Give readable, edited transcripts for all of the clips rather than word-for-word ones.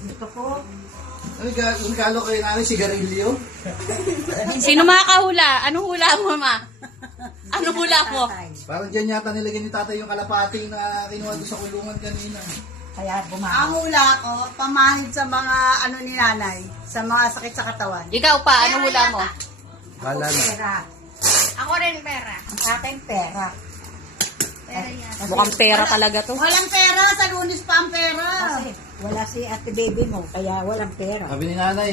Ito ko. Ang regalo kayo namin, sigarilyo. Sino makakahula? Anong hula mo, ma? Anong hula mo? Parang dyan yata nilagay ni tatay yung kalapati na kinuha doon sa kulungan kanina. Kaya Ang bumaho. hula ko, pamahid sa mga ano ni nanay, sa mga sakit sa katawan. Ikaw pa, anong hula mo? Bala na. Pera. Ako rin pera. Ang akin pera. Pera yan. Mukhang pera talaga to. Walang pera, sa Lunes pa ang pera. Kasi wala si ate baby mo, kaya walang pera. Sabi ni nanay,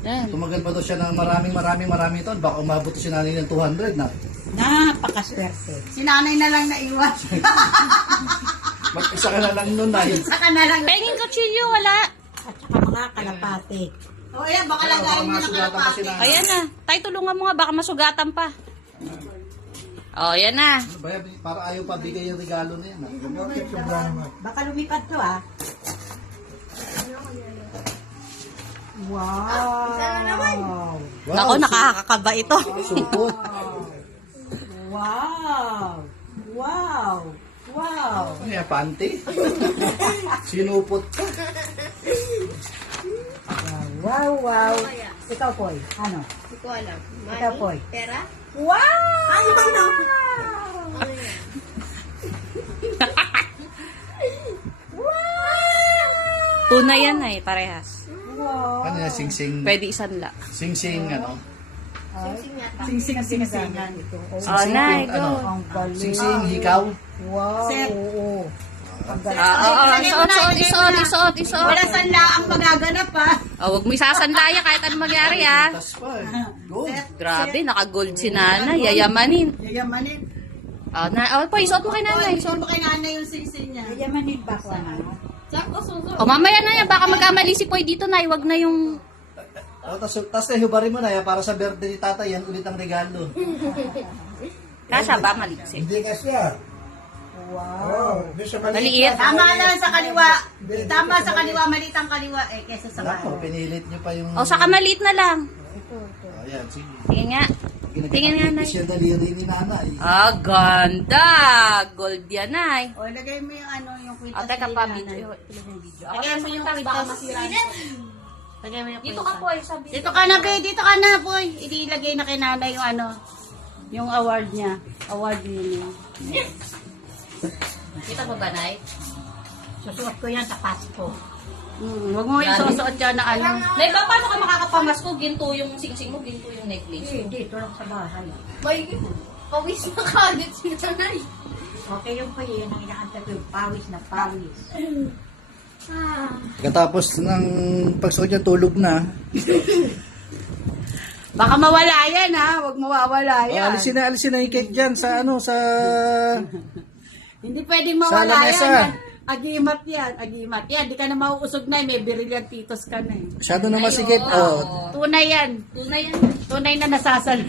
Yan. tumagal pa daw siya ng maraming taon. Baka umabot si nanay ng 200 na. Napakaswerte. Si nanay na lang naiwan. Mag-isa ka na lang nun, nay. Saka na lang. Pengin kutsilyo, wala. At saka mga kalapate. O ayan, baka lagayin mo ng masugatan pa kalapati. sila. Ayan na. Tay, tulungan mo nga, baka masugatan pa. Oh, yan na. Ano ba yan? Para ayaw pa bigay yung regalo na yan. Baka lumipad to ah. Wow! Nako, nakakakaba ito. Supot. Wow! Wow! Wow! Ano yan, panty? Sinupot ka. Wow! Wow! Ikaw, Poy. Ano? Hindi ko alam. Ikaw, Poy. Pera? Wow! Ano ba na? Tuna yan ay, parehas. Wow! Ano yan, sing-sing. Pwede isanla. Sing-sing, ano? Sing-sing yata. Sing-sing-sing-singan ito. Oh, nay, ano? go. Ang galing. Sing-sing, hikaw. Wow! Set. Oo. Ang galing. Isuot. Wala sanla ang magaganap ha. Oh, wag mo isasandaya kahit anong mangyari, ha. Tas pa eh. Go. Grabe, naka-gold si Nana. Yayamanin. Yayamanin. Oh, Poy, isuot mo kay Nanay. Isuot mo kay nanay yung sing-sing niya. Yayamanin ba ko ano? Sakto, susunod. Oh, mamaya na yan. Baka magkamali si Poy dito, Nay. Wag na yung... Oh, tas hubarin mo na yan para sa birthday ni tatay, yan ulit ang regalo. Kasha ba? Maliksi. Hindi kasi ah. Wow! Hindi siya maliit. Maliit. Tama lang sa kaliwa. Tama sa kaliwa, maliit ang kaliwa eh, kesa sa Nako, kanan. pinilit nyo pa yung... O, saka maliit na lang. Oh, yan, sige. Tingin nga. Tingin nga, Nay. Siya daliri ni nanay. Ah, ganda. Gold yan, Nay. O, lagay mo yung ano, yung O, kwitas teka ni pa. nanay. Video. Lagay mo yung kwitas. Lagay mo yung Dito kwitas. ka, Poy. Sabi. Dito ka na, Be. Dito ka na, boy. Ilagay na kay nanay yung ano, yung award niya. Award niya. Kita mo ba, Nay? Susuot ko yan sa Pasko. Huwag mo isusuot dyan na ano. Nay, ba, paano ka makakapamasko? Ginto yung singsing mo, ginto yung necklace. Dito lang sa bahay. May pawis na kalit si nanay. Okay yung pa yun, ang inaantay ko yung pawis na pawis. Katapos ng pagsuot niya, tulog na. Baka mawala yan, ha? Huwag mawawala Oh, yan. alisin na yung cake dyan sa ano, sa... Hindi pwedeng mawala lamesa. yan. Agimat yan. Agimat. Yan, di ka na mauusog na. May brilliant titos ka na. Masyado na masikip. Oh. Tunay yan. Tunay yan. Tunay na nasasal.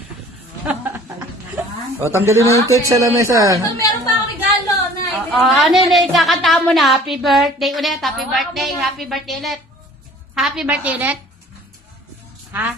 Oh, tanggalin na yung cake sa lamesa. Ito, meron pa akong regalo, Nay. Ano na, kakanta mo na. Happy birthday ulit. Happy birthday. Happy birthday ulit. Happy birthday ulit. Ha?